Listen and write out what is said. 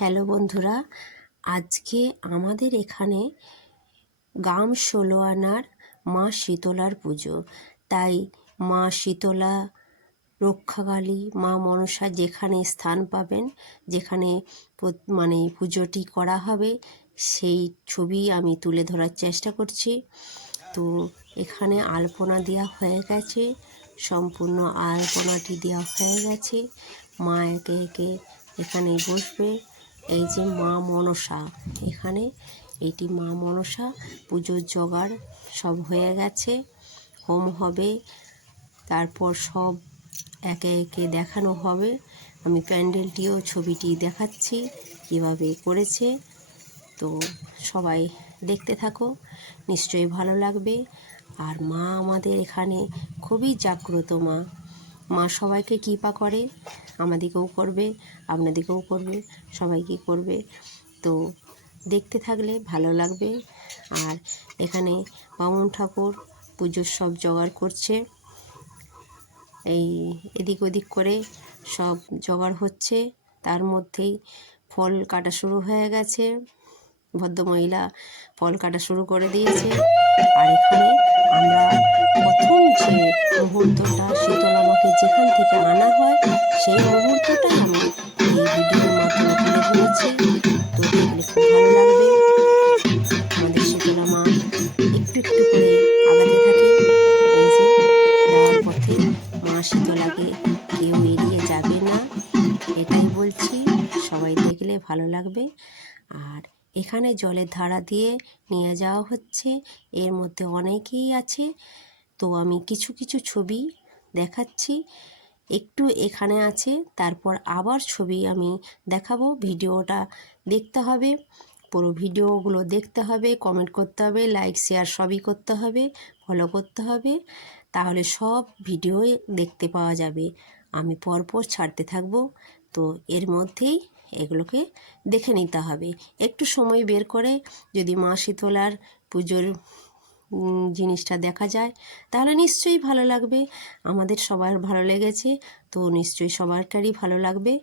Hello বন্ধুরা, আজকে আমাদের এখানে গ্রাম ১৬ আনার মা শীতলার পুজো। তাই মা শীতলা, রক্ষাকালী, মা মনসা যেখানে স্থান পাবেন, যেখানে পুজোটি করা হবে, সেই ছবি আমি তুলে ধরার চেষ্টা করছি। তো এখানে আলপনা দেওয়া হয়ে গেছে, সম্পূর্ণ আলপনাটি দেওয়া হয়ে গেছে। মা একে একে এখানে বসবে। এই যে মা মনসা, এখানে এটি মা মনসা। পুজোর জোগাড় সব হয়ে গেছে, হোম হবে, তারপর সব একে একে দেখানো হবে। আমি প্যান্ডেলটিও ছবিটি দেখাচ্ছি কীভাবে করেছে। তো সবাই দেখতে থাকো, নিশ্চয়ই ভালো লাগবে। আর মা আমাদের এখানে খুবই জাগ্রত মা। মা সবাইকে কৃপা করে, আমাদেরকেও করবে, আপনাদেরকেও করবে, সবাইকে করবে। তো দেখতে থাকলে ভালো লাগবে। আর এখানে বামুন ঠাকুর পুজোর সব জোগাড় করছে, এই এদিক ওদিক করে সব জোগাড় হচ্ছে। তার মধ্যেই ফল কাটা শুরু হয়ে গেছে, ভদ্রমহিলা ফল কাটা শুরু করে দিয়েছে। আর এখানে আমরা প্রথম যে মুহূর্তটা শীতলা মাকে যেখান থেকে আনা হয়, সেই মুহূর্তটাই আমি এই ভিডিওর মাধ্যমে তুলে ধরেছি। তো দেখলে খুব ভালো লাগবে। আমাদের শীতলা মা একটু একটু করে আগাতে থাকে। এই যে যাওয়ার পথে মা শীতলাকে কেউ এড়িয়ে যাবে না, এটাই বলছি। সবাই দেখলে ভালো লাগবে। আর এখানে জলের ধারা দিয়ে নিয়ে যাওয়া হচ্ছে, এর মধ্যে অনেকেই আছে। তো আমি কিছু কিছু ছবি দেখাচ্ছি, একটু এখানে আছে, তারপর আবার ছবি আমি দেখাবো। ভিডিওটা দেখতে হবে, পুরো ভিডিওগুলো দেখতে হবে, কমেন্ট করতে হবে, লাইক শেয়ার সবই করতে হবে, ফলো করতে হবে, তাহলে সব ভিডিওই দেখতে পাওয়া যাবে। আমি পরপর ছাড়তে থাকবো। তো এর মধ্যেই এগুলোকে দেখে নিতে হবে। একটু সময় বের করে যদি মা শীতলার পুজোর জিনিসটা দেখা যায়, তাহলে নিশ্চয়ই ভালো লাগবে। আমাদের সবার ভালো লেগেছে, তো নিশ্চয়ই সবারটারই ভালো লাগবে।